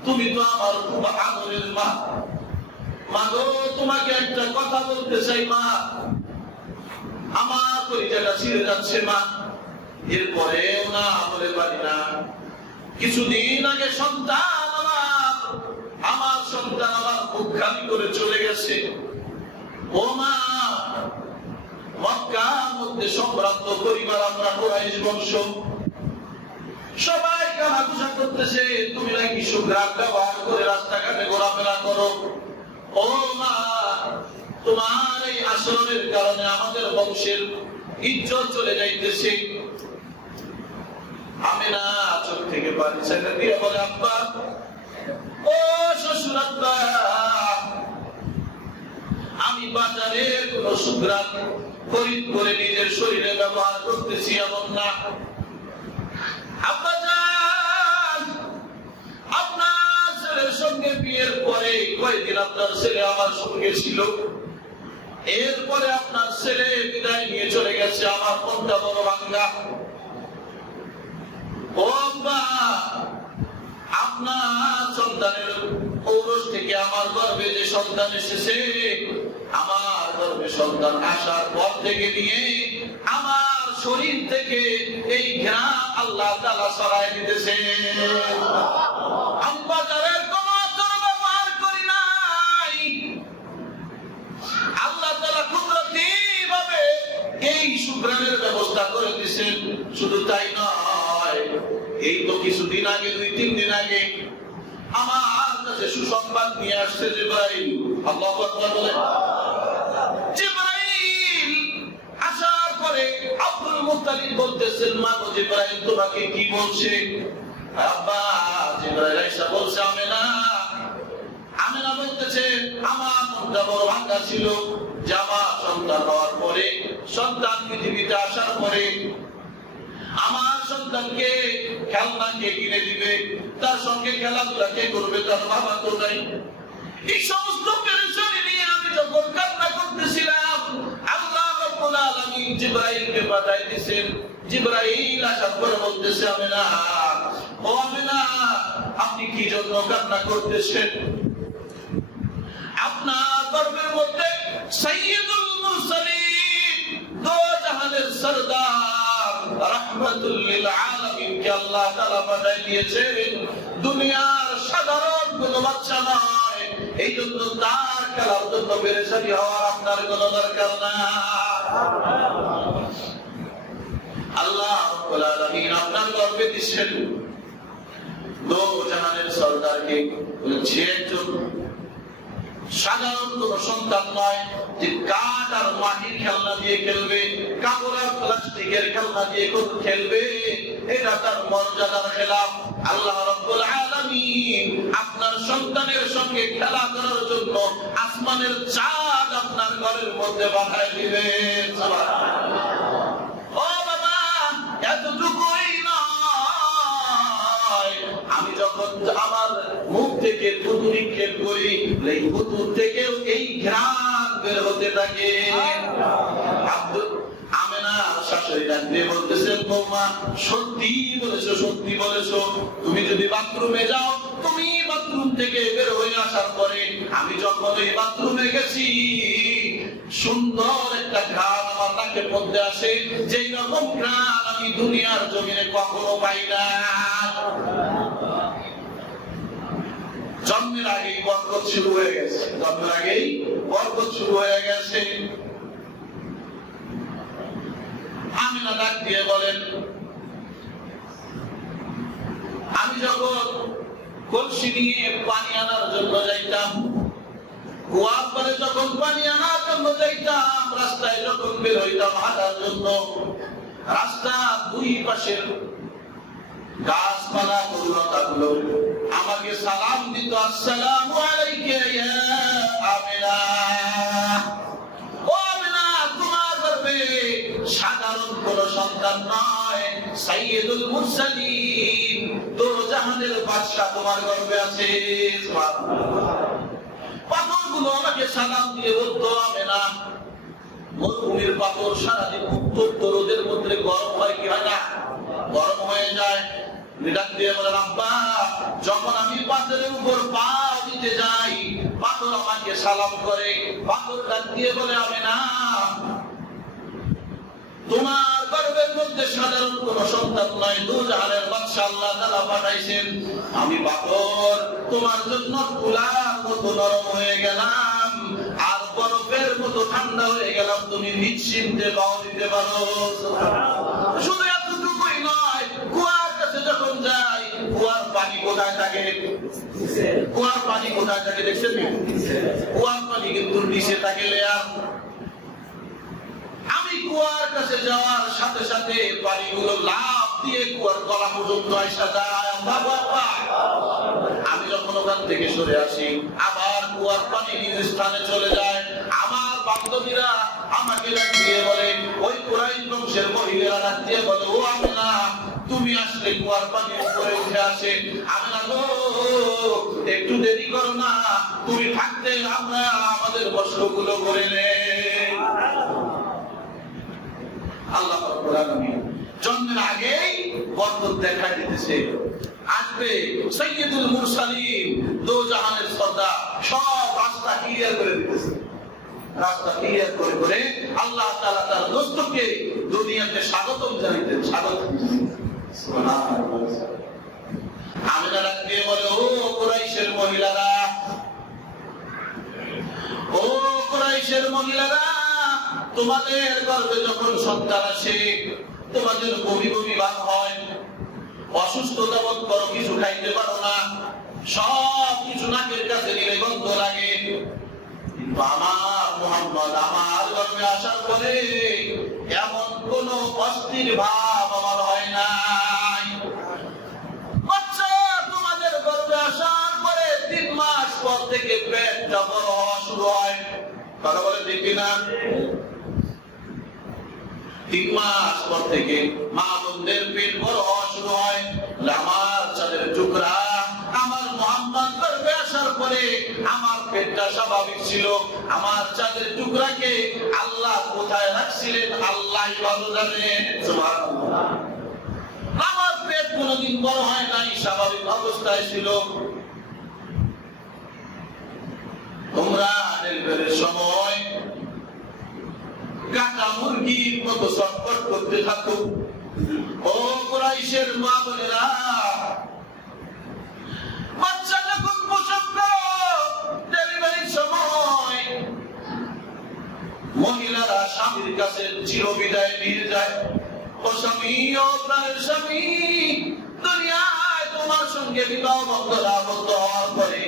তুমি তো আমার খুব আদরের মা, মা গো, তোমাকে একটা কথা বলতে চাই মা, আমার পরিচয়টা ছিঁড়ে যাচ্ছে মা, এরপরেও না বলে পারি না। কিছুদিন আগে সন্তান আমার সন্তান আমার মুখ খালি করে চলে গেছে। ও মা, মক্কার মধ্যে সম্ভ্রান্ত পরিবার আমরা, কুরাইশ বংশ, সবাই কানাঘুষা করতেছে, তুমি নাকি সুঘ্রাণ ব্যবহার করে রাস্তাঘাটে ঘোরাফেরা করো। ও মা, তোমার এই আচরণের কারণে আমাদের বংশের ইজ্জত চলে যাইতেছে। আমিনা চোখ থেকে পানি ছেড়ে দিয়ে বলে, আব্বা, ও শ্বশুর আব্বা, আমি বাজারে কোন সুঘ্রাণ খরিদ করে নিজের শরীরে ব্যবহার করতেছি এমন না। আব্বা জান, আপনার ছেলের সঙ্গে বিয়ের পরে কয়েকদিন আপনার ছেলে আমার সঙ্গে ছিল, এরপরে আপনার ছেলে বিদায় নিয়ে চলে গেছে, আমার মনটা বড় ভাঙ্গা। ও আব্বা, আপনার সন্তানের ঔরস থেকে আমার গর্ভে যে সন্তান এসেছে, আমার গর্ভে সন্তান আসার পর থেকে নিয়ে আমার শরীর থেকে এই ঘৃণা আল্লাহ তাআলা সরাই দিতেছে। আমি বাজারের কোন ব্যবহার করি নাই, আল্লাহ তাআলা কুদরতি ভাবে এই সুঘ্রাণের ব্যবস্থা করে দিয়েছেন। শুধু তাই নয়, এই তো কিছুদিন আগে, 2-3 দিন আগে আমার কাছে সুসংবাদ নিয়ে আসছে জিবরাইল। আল্লাহু আকবার বলে। জিবরাইল আসার পরে আব্দুল মুত্তালিব বলতেছেন, মা গো জিবরাইল তোমাকে কি বলছে? আব্বা, জিবরাইল এসে বলছে, আমিনা বলতেছে, আমার মনটা বড় ভাঙা ছিল যে আমার সন্তান হওয়ার পরে, সন্তান পৃথিবীতে আসার পরে আমার সন্তানকে খেলনা কে কিনে দিবে, তার সঙ্গে খেলাধুলা কে করবে, তার বাবা তো নাই। এই সমস্ত পেরেশানি নিয়ে আমি যখন কান্না করতেছিলাম, আল্লাহ রাব্বুল আলামিন জিবরাইলকে পাঠাই দিয়েছেন। জিবরাইল আসার পরে বলতেছে, আমিনা, ও আমিনা, আপনি কি জন্য কান্না করতেছেন? আপনার গর্ভের মধ্যে সাইয়্যিদুল মুরসালিন, দো জাহানের সরদার রাহমাতুল লিল আলামিন কে আল্লাহ তাআলা পাঠিয়ে দিয়েছেন। দুনিয়ার সাধারণ কোন বাচ্চা নয়, এই জন্য তার খেলার জন্য পেরেশানি হওয়ার আপনার কোনো দরকার না। আল্লাহ রাব্বুল আলামিন আপনার গর্ভে দিয়েছেন দো জাহানের সরদারকে। বলছে একজন সাধারণ কোন সন্তান নয় যে কাঠ আর মাটির খেলনা দিয়ে খেলবে, কাপড় আর প্লাস্টিকের খেলনা দিয়ে খেলবে, এটা তার মর্যাদার খেলাফ। আল্লাহ রাব্বুল আলামিন আপনার সন্তানের সঙ্গে খেলা করার জন্য আসমানের চাঁদ আপনার ঘরের মধ্যে পাঠিয়ে দিবেন। ও বাবা, এতটুকুই নয়, আমি যখন আমার মুখ থেকে থুতু নিক্ষেপ করি, এই থুতু থেকেও এই ঘ্রাণ বের হতে থাকে। আমিনা শাশুড়ি ডাক দিয়ে বলতেছেন, বৌমা সত্যি বলেছো। তুমি যদি বাথরুমে যাও, তুমি বাথরুম থেকে বের হয়ে আসার পরে আমি যখন এই বাথরুমে গেছি, সুন্দর একটা ঘ্রাণ আমার নাকের মধ্যে আসে, যেই রকম ঘ্রাণ আমি দুনিয়ার জমিনে কখনো পাই না। জন্মের আগেই বরকত শুরু হয়ে গেছে। আমিনা ডাক দিয়ে বলেন, আমি যখন কলসি নিয়ে পানি আনার জন্য যাইতাম, কুয়ার পরে যখন পানি আনার জন্য যাইতাম, রাস্তায় যখন বের হইতাম হাঁটার জন্য, রাস্তা দুই পাশের গাছপালা তরুণতাগুলো আমাকে সালাম দিত, আসসালামু আলাইকা ইয়া আমিনা। ও আমিনা, তোমার গর্ভে সাধারণ কোন সন্তান নয়, সাইয়্যিদুল মুরসালিন, দোজাহানের বাদশা তোমার গর্ভে আছে। পাথরগুলো আমাকে সালাম দিয়ে বলতো, আমিনা মরুভূমির পাথর সারাদিন উত্তপ্ত রোদের মধ্যে গরম হয় কি হয় না? গরম হয়ে যায়। ডাক দিয়ে বলেন, আব্বা যখন আমি পাথরের উপর পা দিতে যাই, পাথর আমাকে সালাম করে। পাথর ডাক দিয়ে বলে, আমিনা তোমার গর্ভের মধ্যে সাধারণ কোন সন্তান নয়, দোজাহানের বাদশা আল্লাহ তাআলা পাঠাইছেন। আমি পাথর তোমার জন্য তুলার মতো নরম হয়ে গেলাম, আর বরফের মতো ঠান্ডা হয়ে গেলাম, তুমি নিশ্চিন্তে পাও দিতে পারো। শুধু এতটুকুই নয়, কুয়ার কাছে যখন যাই, কুয়ার পানি কোথায় থাকে? দেখছেন? কুয়ার পানি কিন্তু নিচে থাকে লেয়ার। আমি কুয়ার কাছে যাওয়ার সাথে সাথে পানিগুলো লাফ দিয়ে কুয়ার গলা পর্যন্ত আসা যায়। আমি যখন ওখান থেকে সরে আসি, আবার কুয়ার পানি নিজ স্থানে চলে যায়। আমার বান্ধবীরা আমাকে ডাক দিয়ে বলে, ওই কুরাইশ বংশের মহিলারা ডাক দিয়ে বলে, ও আমিনা তুমি আসলে কুয়ার পানি উপরে উঠে আসে। আমিনা গো, একটু দেরি করো না, তুমি থাকতে আমরা আমাদের বস্ত্রগুলো করে নেই। আল্লাহ রাব্বুল আলামিন জন্মের আগেই বরকত দেখা দিতেছে। আসবে সাইয়্যিদুল মুরসালিন, দোজাহানের সর্দার, সব রাস্তা ক্লিয়ার করে দিতেছে। রাস্তা ক্লিয়ার করে আল্লাহ তাআলা তার দোস্তকে দুনিয়াতে স্বাগতম জানাইতেন। সুবহানাল্লাহ। আমিনা ডাক দিয়ে বলে, ও কুরাইশের মহিলারা, তোমাদের গর্ভে যখন সন্তান আসে, তোমাদের বমি ভাব হয়, অসুস্থতা বোধ করো, কিছু খাইতে পারো না, সব কিছু নাকের কাছে নিলে গন্ধ লাগে। কিন্তু আমার মুহাম্মদ আমার গর্ভে আসার পরে এমন কোন অস্থির ভাব আমার হয় নাই। বাচ্চা তোমাদের গর্ভে আসার পরে 3 মাস পর থেকে পেটটা বড় হওয়া শুরু হয়। কথা বলে দেখি না? 3 মাস পর থেকে মা বোনদের পেট বড় হওয়া শুরু হয়। আমার চাঁদের টুকরা আমার মুহাম্মদ গর্ভে আসার পরে আমার পেটটা স্বাভাবিক ছিল। আমার চাঁদের টুকরাকে আল্লাহ কোথায় রাখছিলেন আল্লাহই ভালো জানেন। সুবহানাল্লাহ। আমার পেট কোনদিন বড় হয় নাই, স্বাভাবিক অবস্থায় ছিল। তোমরা ডেলিভারির সময় কাটা মুরগির মতো ছটফট করতে থাকো। ও কুরাইশের মা বোনেরা, বাচ্চা যখন প্রসব করো, ডেলিভারির সময় মহিলারা স্বামীর কাছে চিরবিদায় নিয়ে যায়। ও স্বামী, ও প্রাণের স্বামী, দুনিয়ায় তোমার সঙ্গে বিবাহ বন্ধন আবদ্ধ হওয়ার পরে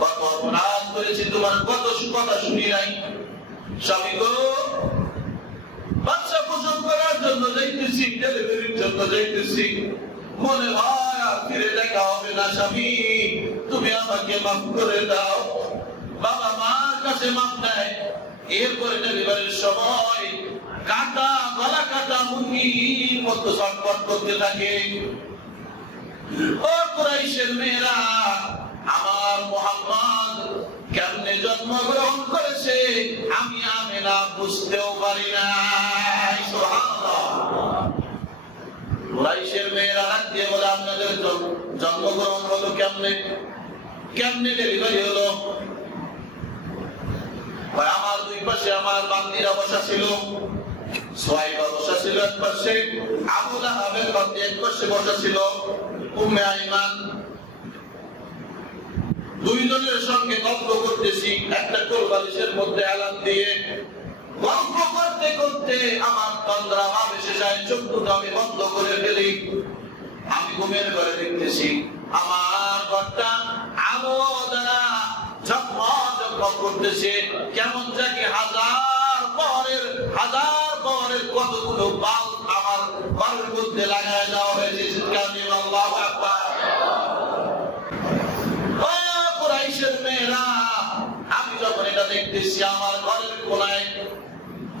কত অপরাধ করেছি, তোমার কত কথা শুনি নাই। স্বামী গো, বাচ্চা প্রসব করার জন্য যাইতেছি, ডেলিভারির জন্য যাইতেছি, মনে হয় আর ফিরে দেখা হবে না। স্বামী, তুমি আমাকে মাফ করে দাও। বাবা মার কাছে মাফ নেয়। এরপরে ডেলিভারির সময় কাটা গলা কাটা মুরগির মতো ছটফট করতে থাকে। ও কুরাইশের মেয়েরা, আমার মুহাম্মদ কেমনে জন্মগ্রহণ করেছে আমি আমিনা বুঝতেও পারি না। কুরাইশের মেয়েরা ডাক দিয়ে বলে, আপনাদের জন্মগ্রহণ হলো কেমনে, কেমনে ডেলিভারি হলো? আমার দুই পাশে আমার বান্দিরা বসা ছিল, সুহাইবা বসা ছিল এক পাশে, আবু লাহাবের বান্দি এক পাশে বসা ছিল, উম্মে আইমান। দুইজনের সঙ্গে গল্প করতেছি একটা কোলবালিশের মধ্যে এলান দিয়ে। গল্প করতে করতে আমার তন্দ্রা ভাব এসে যায়, চোখ দুটো আমি বন্ধ করে ফেলি। আমি ঘুমের ঘরে দেখতেছি আমার ঘরটা আলো দ্বারা ঝকমক করতেছে, কেমন জানি হাজার পরের কতগুলো বাল আমার ঘরের মধ্যে লাগায় দেওয়া হয়েছে। আল্লাহু আকবার। কুরাইশের মেয়েরা, আমি যখন এটা দেখতেছি আমার ঘরের কোনায়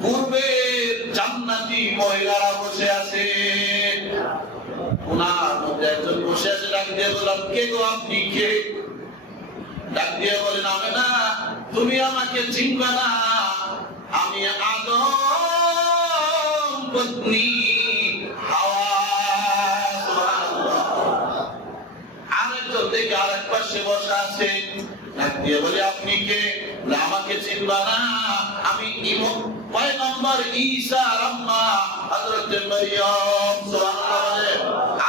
পূর্বের জান্নাতি মহিলারা বসে আছে, কোনার মধ্যে একজন বসে আছে। ডাক দিয়ে বললাম, কে গো আপনি, কে? ডাক দিয়ে বলেন, আমি না, তুমি আমাকে চিনবে না, আমি আদম পত্নী হাওয়া। আরেকজন দেখে আরেক পাশে বসা আছে। ডাক দিয়ে বলে, আপনি কে? আমাকে চিনবে না, আমি পয়গম্বর ঈসার আম্মা হযরত মারইয়াম। সুবহানাল্লাহ।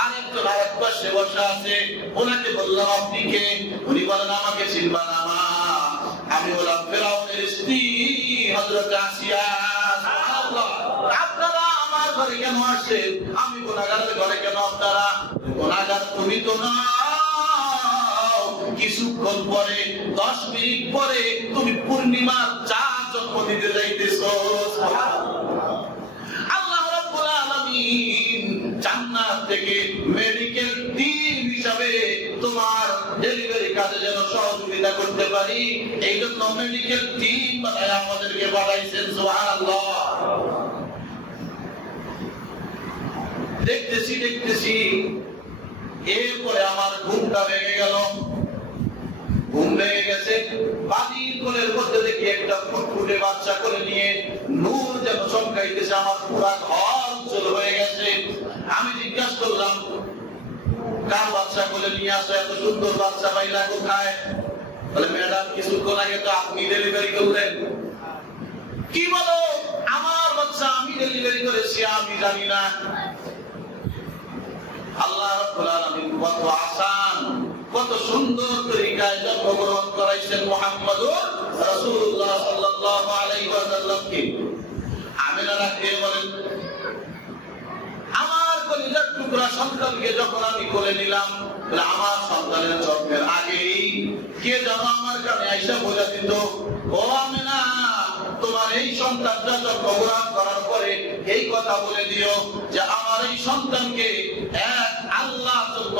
আরেকজন আরেক পাশে বসা আছে, ওনাকে বললাম, আপনি কে? উনি বলেন, আমাকে চিনবে না, আমি বললাম ফেরাউনের স্ত্রী হযরত আসিয়া। সুবহানাল্লাহ। আপনারা আমার ঘরে কেন আসছেন? আমি গুনাহগারের ঘরে কেন? আপনারা গুনাহগার তুমি তো না। কিছুক্ষণ পরে 10 মিনিট পরে তুমি পূর্ণিমার চাঁদ জন্ম দিতে যাইতেছো। আল্লাহ রাব্বুল আলামিন জান্নাত থেকে মেডিকেল টিম হিসাবে তোমার ডেলিভারি কাজে যেন সহযোগিতা করতে পারি, এই জন্য মেডিকেল টিম বানায় আমাদেরকে পাঠাইছেন। সুবহানাল্লাহ। দেখতেছি এরপরে আমার ঘুমটা ভেঙে গেল। ঘুম ভেঙে গেছে, বাড়ির কোলের মধ্যে দেখি একটা ফুটফুটে বাচ্চা করে নিয়ে নূর যেন চমকাইতেছে, আমার পুরা ঘর উজ্জ্বল হয়ে গেছে। আমি জিজ্ঞাসা করলাম, কার বাচ্চা কোলে নিয়ে আসো? এত সুন্দর বাচ্চা পাইলা কোথায়? বলে, ম্যাডাম কিছুক্ষণ আগে তো আপনি ডেলিভারি করলেন। কি বলো? আমার বাচ্চা আমি ডেলিভারি করেছি, আমি জানি না। আল্লাহ রাব্বুল আলামিন কত আসান, কত সুন্দর তরিকায় জন্মগ্রহণ করাইছেন মুহাম্মদুর রাসূলুল্লাহ সাল্লাল্লাহু আলাইহি ওয়াসাল্লামকে। আমিনা রাখতে বলেন, আমার কলিজার টুকরা সন্তানকে যখন আমি কোলে নিলাম, আমার সন্তানের জন্মের আগেই কে যেন আমার কানে আইসা বলে দিত, ও আমিনা, তোমার এই সন্তানটা জন্মগ্রহণ করার পরে এই কথা বলে দিও যে আমার এই সন্তানকে এক আল্লাহ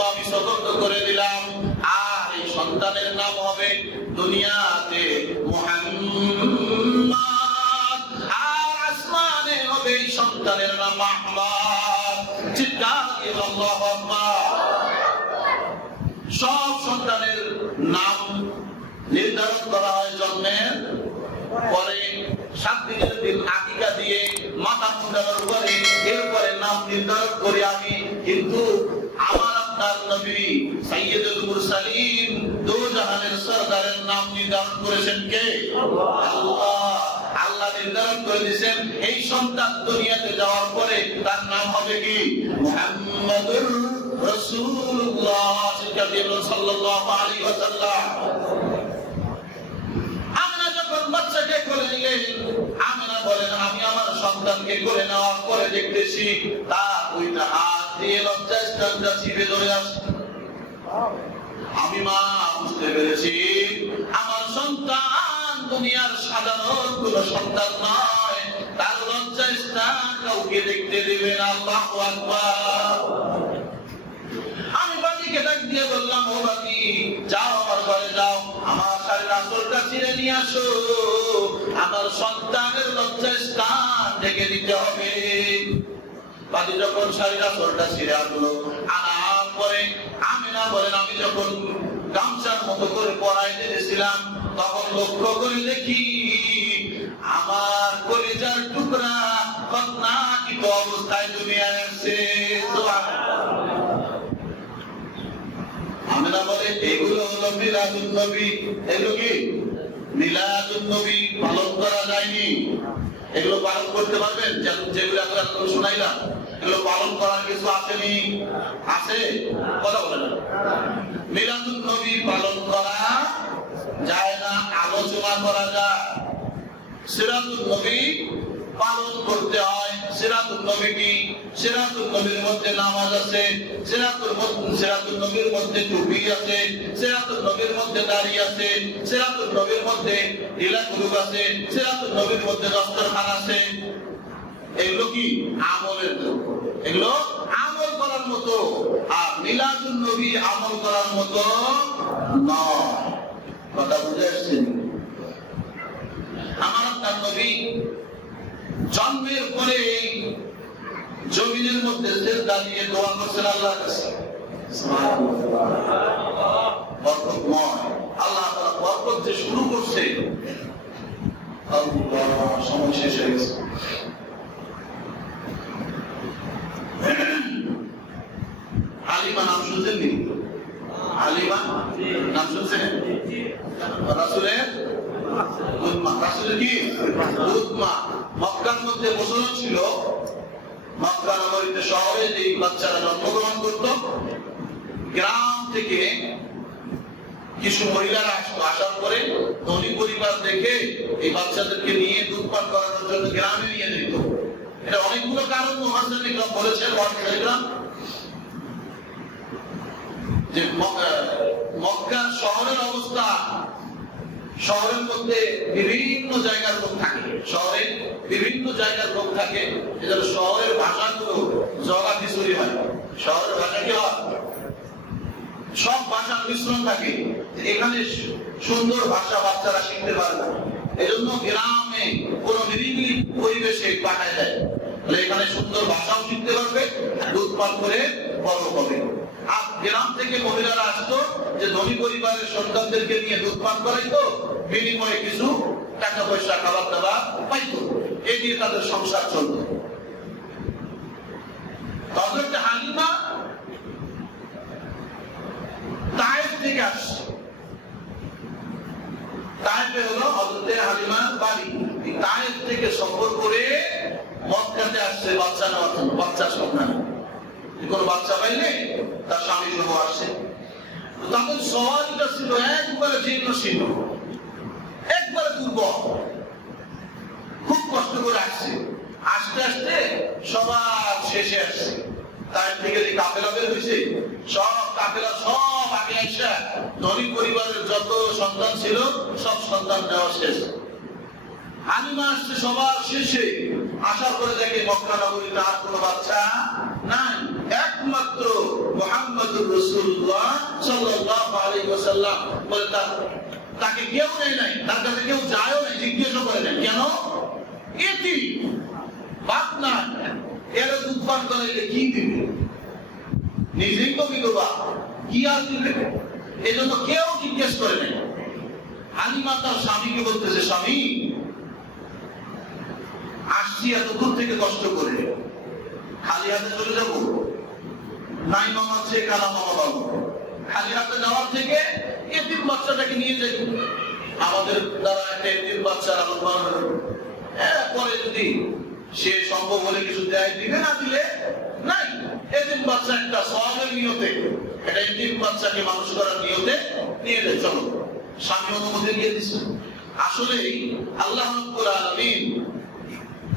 আমি সতর্ক করে দিলাম, আর এই সন্তানের নাম হবে দুনিয়াতে মুহাম্মদ, আর আসমানে হবে এই সন্তানের নাম আহমদ। চিৎকার দিয়ে আল্লাহু আকবার। সব সন্তানের নাম নির্ধারণ করা হয় জন্মের পরে, 7 দিনের দিন আকিকা দিয়ে মাথা মুন্ডানোর পরে এরপরে নাম নির্ধারণ করি আমি। কিন্তু আমার আপনার নবী সাইয়্যিদুল মুরসালিন, দো জাহানের সরদারের নাম নির্ধারণ করেছেন কে? আল্লাহ। আল্লাহ নির্ধারণ করে দিয়েছেন এই সন্তান দুনিয়াতে যাওয়ার পরে তার নাম হবে কি? মুহাম্মাদুর রাসূলুল্লাহ সাল্লাল্লাহু আলাইহি ওয়াসাল্লাম। বাচ্চাকে কোলে নিলেন, আমিনা বলেন, আমি আমার সন্তানকে কোলে নেওয়ার পরে দেখতেছি তার দুইটা হাত দিয়ে লজ্জাস্থানটা চিপে ধরে আসছে। আমি মা বুঝতে পেরেছি আমার সন্তান দুনিয়ার সাধারণ কোন সন্তান নয়, তার লজ্জাস্থান কাউকে দেখতে দেবে না। আল্লাহু আকবার। আমি বাড়িকে ডাক দিয়ে বললাম, ও বাড়ি যাও, আমার ঘরে যাও, আমার শাড়ির আঁচলটা ছিঁড়ে নিয়ে আসো, আমার সন্তানের লজ্জাস্থান ঢেকে দিতে হবে। বাড়ি যখন শাড়ির আঁচলটা ছিঁড়ে আনলো, আনার পরে আমিনা বলেন, আমি যখন গামছার মতো করে পরাইতে দিয়েছিলাম তখন লক্ষ্য করে দেখি আমার কলিজার টুকরা কন্যাকিত অবস্থায় দুনিয়ায় আসছে। আলেমরা বলে এগুলো হলো মিলাদুন নবী। এগুলো কি মিলাদুন নবী পালন করা যায়নি। এগুলো পালন করতে পারবেন? যেগুলো এখন শোনাইলাম এগুলো পালন করার কিছু আসেনি? আছে? কথা বলে না। মিলাদুন নবী পালন করা যায় না, আলোচনা করা যায়। সিরাতুন নবী পালন করতে হয়। সিরাতুন নবী কি? সিরাতুন নবীর মধ্যে নামাজ আছে, সিরাতুন নবীর মধ্যে টুপি আছে, সিরাতুন নবীর মধ্যে দাড়ি আছে, সিরাতুন নবীর মধ্যে ঢিলা কুলুক আছে, সিরাতুন নবীর মধ্যে দস্তরখান আছে। এগুলো কি আমলের দ্রব্য, এগুলো আমল করার মতো। আর মিলাদুন নবী আমল করার মতো নয়। কথা বুঝে আসছেন? আমার আপনার নবী জন্মের পরে জমিনের মধ্যে সিজদা দিয়ে দোয়া করছেন আল্লাহর কাছে। বরকতময় আল্লাহ তাআলা বরকত যে শুরু করছে, আল্লাহ সময় শেষ হয়ে গেছে। হালিমা নাম শুনছেন নি? হালিমা নাম শুনছেন? রাসূলের দুধমা। রাসূলের কি দুধমা। মক্কার মধ্যে মুসলমান ছিল। মক্কা নগরীতে শহরে যে বাচ্চারা জন্মগ্রহণ করত, গ্রাম থেকে কিছু মহিলারা আসতো। আসার পরে ধনী পরিবার দেখে এই বাচ্চাদেরকে নিয়ে দুধ পান করানোর জন্য গ্রামে নিয়ে যেত। এটা অনেকগুলো কারণ মুহাদ্দিসরা বলেছেন। যে মক্কা শহরের অবস্থা, শহরের মধ্যে বিভিন্ন জায়গার লোক থাকে, শহরে বিভিন্ন জায়গার লোক থাকে, এজন্য শহরের ভাষাগুলো জগা খিচুড়ি হয়। শহরের ভাষা কি হয়? সব ভাষার মিশ্রণ থাকে। এখানে সুন্দর ভাষা বাচ্চারা শিখতে পারে না, এজন্য গ্রামে কোন নিরিবিলি পরিবেশে পাঠায় যায়। এখানে সুন্দর ভাষাও শিখতে পারবে, দুধ পান করে বড় হবে। আর গ্রাম থেকে মহিলারা আসতো, যে ধনী পরিবারের সন্তানদেরকে নিয়ে দুধ পান করাইতো, বিনিময়ে কিছু টাকা পয়সা খাবার দাবার পাইতো, এই দিয়ে তাদের সংসার চলত। হযরত হালিমা তায়েফ থেকে আসছে। তায়েফে হলো হযরত হালিমার বাড়ি। তায়েফ থেকে সফর করে মক্কাতে আসছে বাচ্চা নেওয়ার জন্য। বাচ্চা সন্তান, কোন বাচ্চা পাইলে তার স্বামী সহ আসছে। তাদের সওয়ালটা ছিল একবারে জীর্ণ শীর্ণ, একবারে দুর্বল, খুব কষ্ট করে আসছে। আস্তে আস্তে সবার শেষে আসছে। তার থেকে যে কাফেলা বের হয়েছে, সব কাফেলা সব আগে আসা ধনী পরিবারের যত সন্তান ছিল সব সন্তান নেওয়া শেষ। হালিমা আসছে সবার শেষে। আসার পরে দেখে মক্কা নগরীতে আর কোনো বাচ্চা নাই, একমাত্র মুহাম্মদুর রাসূলুল্লাহ সাল্লাল্লাহু আলাইহি ওয়াসাল্লাম। বলে তাকে কেউ নেয় নাই, তার কাছে কেউ যায়ও নাই, জিজ্ঞেস করে নাই কেন? এটি বাপ না, এর দুধ পান করাইলে কি দিবে? নিজেই তো বিধবা, কি আর দিবে? এই জন্য কেউ জিজ্ঞেস করে নাই। হালিমা তার স্বামীকে বলতেছে, স্বামী আসছি এত দূর থেকে কষ্ট করে, খালি হাতে চলে যাবো? নাই মামা আছে, কালা মামা বাবু, খালি হাতে যাওয়ার থেকে এতিম বাচ্চাটাকে নিয়ে যাই। আমাদের দ্বারা একটা এতিম বাচ্চার আলোচনা পরে যদি সে সম্ভব হলে কিছু দেয়, দিবে, না দিলে নাই। এতিম বাচ্চা একটা সওয়াবের নিয়তে, এটা এতিম বাচ্চাকে মানুষ করার নিয়তে নিয়ে যায়। চলো, স্বামী অনুমতি দিয়ে দিচ্ছে। আসলেই আল্লাহ রাব্বুল আলামিন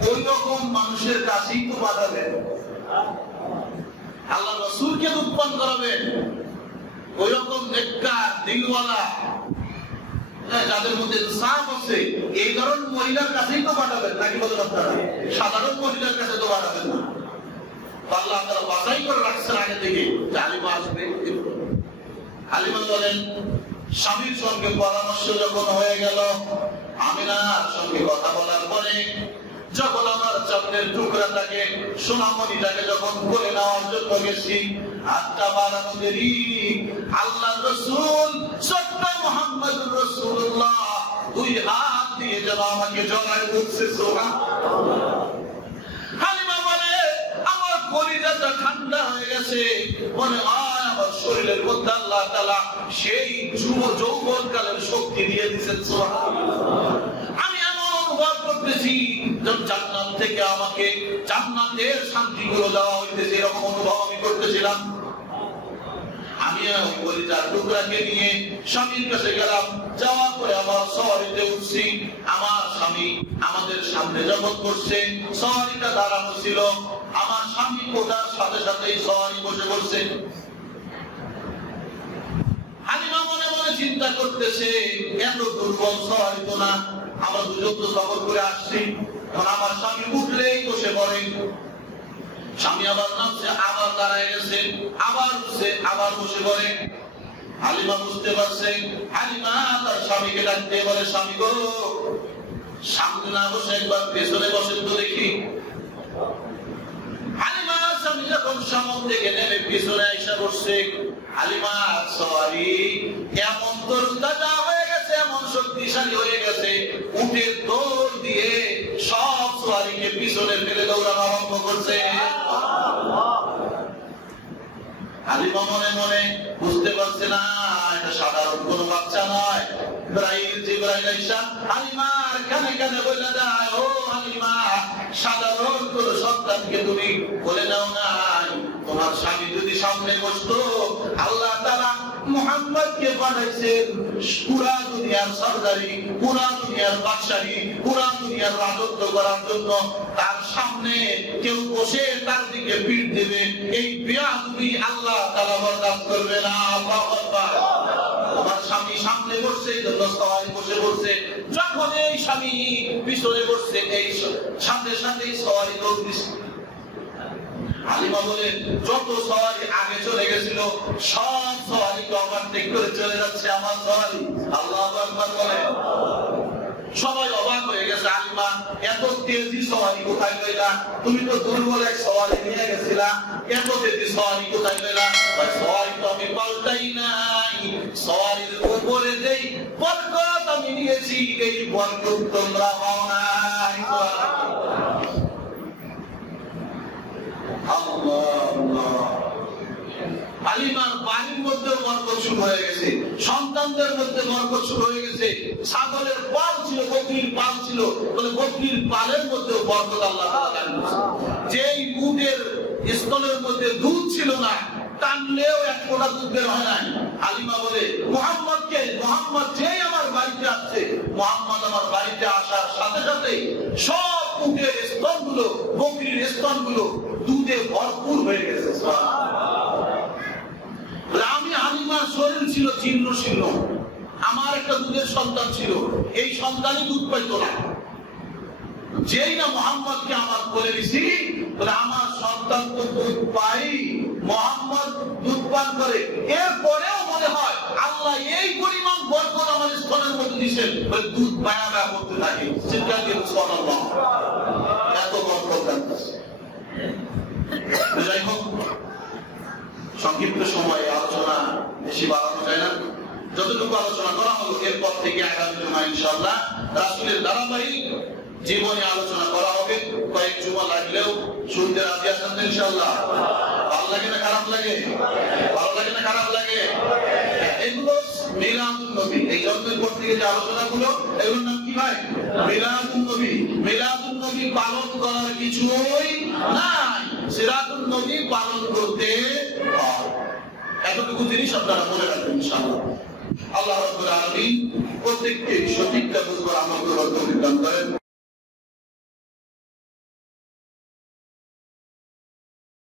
ওই রকম মানুষের কাছেই তো বাধা দেন। আল্লাহ রাসূলকে উৎপন্ন করাবেন ওই রকম নেককার দিলওয়ালা, যাদের মধ্যে ইনসাফ আছে, এই ধরনের মহিলার কাছেই তো পাঠাবেন। নাকি বলেন আপনারা? সাধারণ মহিলার কাছে তো পাঠাবেন না। আল্লাহ তাআলা বাছাই করে রাখছেন আগে থেকে যে হালিমা আসবে। হালিমা বলেন, স্বামীর সঙ্গে পরামর্শ যখন হয়ে গেল, আমিনার সঙ্গে কথা বলার পরে যখন আমার চাঁদের টুকরাটাকে, সোনামণিটাকে যখন করে নেওয়ার জন্য গেছি, হাতটা বাড়ানো দেরি, আল্লাহ রাসূল সত্য মুহাম্মদুর রাসূলুল্লাহ দুই হাত দিয়ে যেন আমাকে জড়ায় ধরছে। সুবহানাল্লাহ। হালিমা বলে, আমার কলিজাটা ঠান্ডা হয়ে গেছে, মনে হয় আমার শরীরের মধ্যে আল্লাহ তাআলা সেই যুব যৌবনকালের শক্তি দিয়ে দিয়েছেন। সুবহানাল্লাহ। আমি এমন অনুভব করতেছি যেন জান্নাত থেকে আমাকে জান্নাতের শান্তিগুলো দেওয়া হইতেছে, এরকম অনুভব আমি করতেছিলাম। আমি ওই টুকরাকে নিয়ে স্বামীর কাছে গেলাম, যাওয়ার পরে আমার সওয়ারিতে উঠছি। আমার স্বামী আমাদের সামনে যখন করছে, সওয়ারিটা দাঁড়ানো ছিল, আমার স্বামী ওঠার সাথে সাথেই সওয়ারি বসে পড়ছে। হালিমা মনে মনে চিন্তা করতেছে, এত দুর্বল সওয়ারি তো না, আমরা দুজন তো সফর করে আসছি, আমার স্বামী উঠলেই বসে পড়ে। স্বামী আবার নামছে, আবার দাঁড়ায় গেছে, আবার উঠছে, আবার বসে পড়ে। হালিমা বুঝতে পারছে। হালিমা তার স্বামীকে ডাকতে বলে, স্বামী গো, সামনে না বসে একবার পেছনে বসেন তো দেখি। হালিমা স্বামী যখন সামন থেকে নেমে পিছনে এসে বসছে, হালিমা সওয়ারি এমন তরুণতাজা হয়ে গেছে, এমন শক্তিশালী হয়ে গেছে, উটের দৌড় দিয়ে সব সওয়ারিকে পিছনে ফেলে দৌড়ানো আরম্ভ করছে। হালিমা মনে মনে বুঝতে পারছে না, এটা সাধারণ কোন বাচ্চা নয়। জিবরাইল আইসা হালিমার কানে কানে বলে যায়, ও হালিমা, সাধারণ কোন সন্তানকে তুমি বলে নাও নাই, তোমার স্বামী যদি সামনে বসতো, আল্লাহ তাআলা মুহাম্মদকে পাঠাইছেন পুরা দুনিয়ার সরদারি, পুরা দুনিয়ার বাদশাহী, পুরা দুনিয়ার রাজত্ব করার জন্য। তার সামনে কেউ বসে তার দিকে পিঠ দেবে, এই বেয়াদবি আল্লাহ তাআলা বরদাস্ত করবে না। আল্লাহু আকবার। আমার স্বামী সামনে বসছে, জন্য সওয়ারি বসে বসছে। যখন এই স্বামী পিছনে বসছে, এই সাথে সাথেই সওয়ারি দৌড় দিচ্ছে। হালিমা বলে, যত সওয়ারি আগে চলে গেছিল সব সওয়ারিকে ওভারটেক করে চলে যাচ্ছে আমার সওয়ারি। আল্লাহু আকবার বলে। সবাই অবাক হয়ে গেছে, হালিমা এত তেজি সওয়ারি কোথায় পেলা? তুমি তো দুর্বল এক সওয়ারি নিয়ে গেছিলা, এত তেজি সওয়ারি কোথায় পেলা? সওয়ারি তো আমি পাল্টাই নাই, সওয়ারির উপরে যেই বরকত আমি নিয়েছি, এই বরকত তোমরা পাও নাই। হালিমার বাড়ির মধ্যে বরকত শুরু হয়ে গেছে, সন্তানদের মধ্যে বরকত শুরু হয়ে গেছে। ছাগলের পাল ছিল, বকরির পাল ছিল, বলে বকরির পালের মধ্যে বরকত আল্লাহ তাআলা দান করেছেন। যেই উটের স্তনের মধ্যে দুধ ছিল না, টানলেও এক ফোঁটা দুধ বের হয় নাই। হালিমা বলে, মুহাম্মদকে, মুহাম্মদ যেই আমার বাড়িতে আসছে, মুহাম্মদ আমার বাড়িতে আসার সাথে সাথে সব উটের স্তনগুলো, বকরির স্তনগুলো দুধে ভরপুর হয়ে গেছে। আমি হালিমার শরীর ছিল জীর্ণ শীর্ণ, আমার একটা দুধের সন্তান ছিল, এই সন্তানই দুধ পাইত না। যেই না মুহাম্মদকে আমার বলে দিছি, বলে আমার সন্তান তো দুধ পাই, মুহাম্মদ দুধ পান করে, এরপরেও মনে হয় আল্লাহ এই পরিমাণ বরকত আমার স্তনের মধ্যে দিয়েছেন, বলে দুধ পায়া ব্যয় করতে থাকে। চিন্তা দিয়ে সুবহানাল্লাহ, এত বরকত দানছে। যাই হোক, সংক্ষিপ্ত সময়ে আলোচনা বেশি বাড়ানো যায় না, যতটুকু আলোচনা করা হলো এরপর থেকে আগামী জুমা ইনশাআল্লাহ রাসূলের ধারাবাহিক জীবনে আলোচনা করা হবে। কয়েক জুমা লাগলেও শুনতে রাজি আছেন তো ইনশাআল্লাহ? ভালো লাগে না খারাপ লাগে? ভালো লাগে না খারাপ লাগে? এগুলো মিলাদুন নবী, এই জন্মের পর থেকে যে আলোচনাগুলো, এগুলোর নাম কি ভাই? মিলাদুন নবী। মিলাদুন নবী পালন করার কিছুই নাই, সিরাতুন নবী পালন করতে হয়। এতটুকু জিনিস আপনারা মনে রাখবেন ইনশাআল্লাহ। আল্লাহ রাব্বুল আলামিন প্রত্যেককে সঠিকটা বুঝবার আমল করার তৌফিক দান করেন।